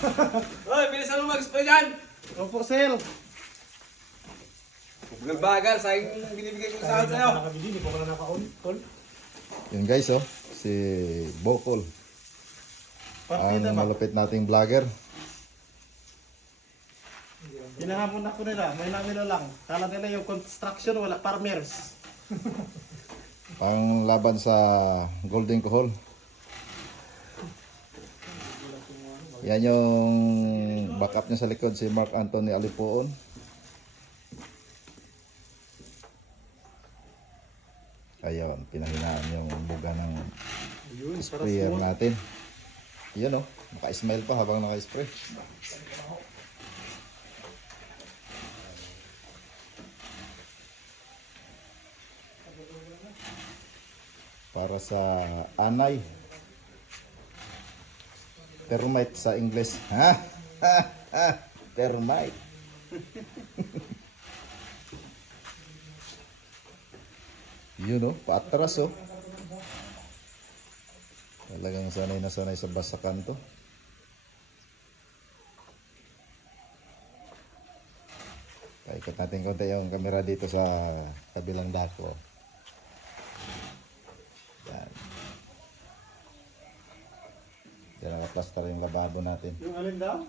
Hoy, bilisan mo mag-spray dyan! Opo, sir. Bagal-bagal, sayang binibigay ko sa sa'yo. Nakabili, hindi ko pala naka-on. Yun guys, oh. Si Bokol. Ang Partida ba? malupit nating vlogger. Hinahamon ako nila, may namin lang. Kala nila yung construction, wala farmers. Ang laban sa Golden Kohol. Yan yung backup niya sa likod, si Mark Anthony Alipoon. Ayun, pinahinaan yung buga ng sprayer natin. Yun, oh, naka-smile pa habang naka-spray. Para sa anay. Termite sa English. Ha? Termite. Yun, oh, paatras, oh. Talagang sanay na sanay sa basakan to. Paikot natin konti yung camera dito sa kabilang dako. Yan. Yan, nakaplaster yung lababo natin. Yung alin daw?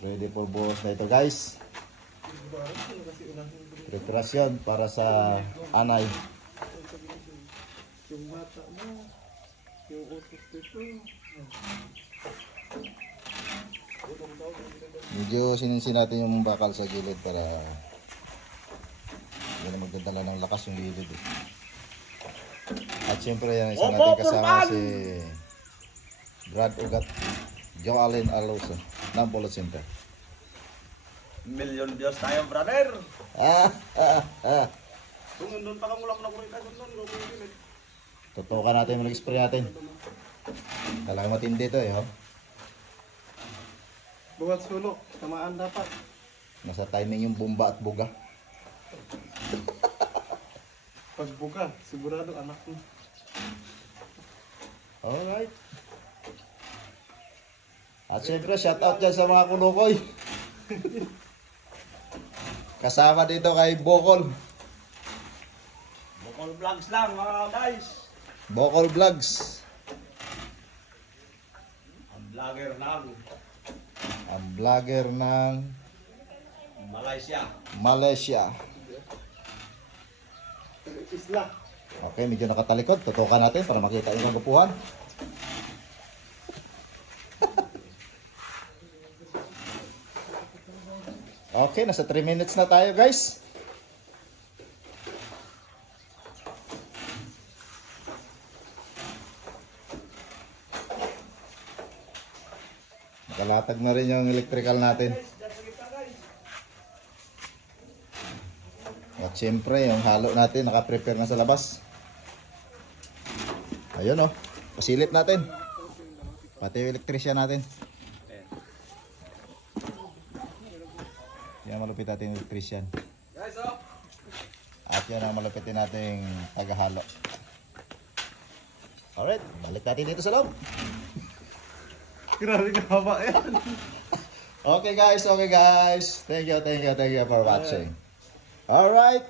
Ready for buhos na ito, guys. Preparasyon para sa anay. Yung bata mo, yung utos dito. Medyo sininsin natin yung bakal sa gilid para hindi na magdadala ng lakas yung gilid, eh. At syempre yan, isa natin kasama si Brad Ugat, Joe Allen Alonso ng Polo Center. Million views tayo, brother! Kung nandun pa ka mula mo na kurita, doon gawin. Tutukan natin yung mag-spray natin. Talagang matindi ito, eh. Oh. Buwat sulok, tamaan dapat. Nasa timing yung bomba at buga. Pagbuka, sigurado anak mo. Alright. At syempre, shout out dyan sa mga kulukoy. Kasama dito kay Bokol. Bukol vlogs lang, mga guys! Bokol Vlogs. Ang vlogger ng Ang vlogger ng Malaysia. Malaysia. Isla. Okay, medyo nakatalikod. Tutukan natin para makita yung kagupuhan. Okay, nasa 3 minutes na tayo, guys. Nakalatag na rin yung electrical natin. At syempre, yung halo natin, naka-prepare na sa labas. Ayun, oh. Pasilip natin. Pati yung electrician natin. Yan malupit natin yung electrician. Guys, oh! At yan ang malupitin nating tagahalo. Alright, balik natin dito sa loob. Grabe ka haba yan. Okay guys, okay guys. Thank you for watching. Alright.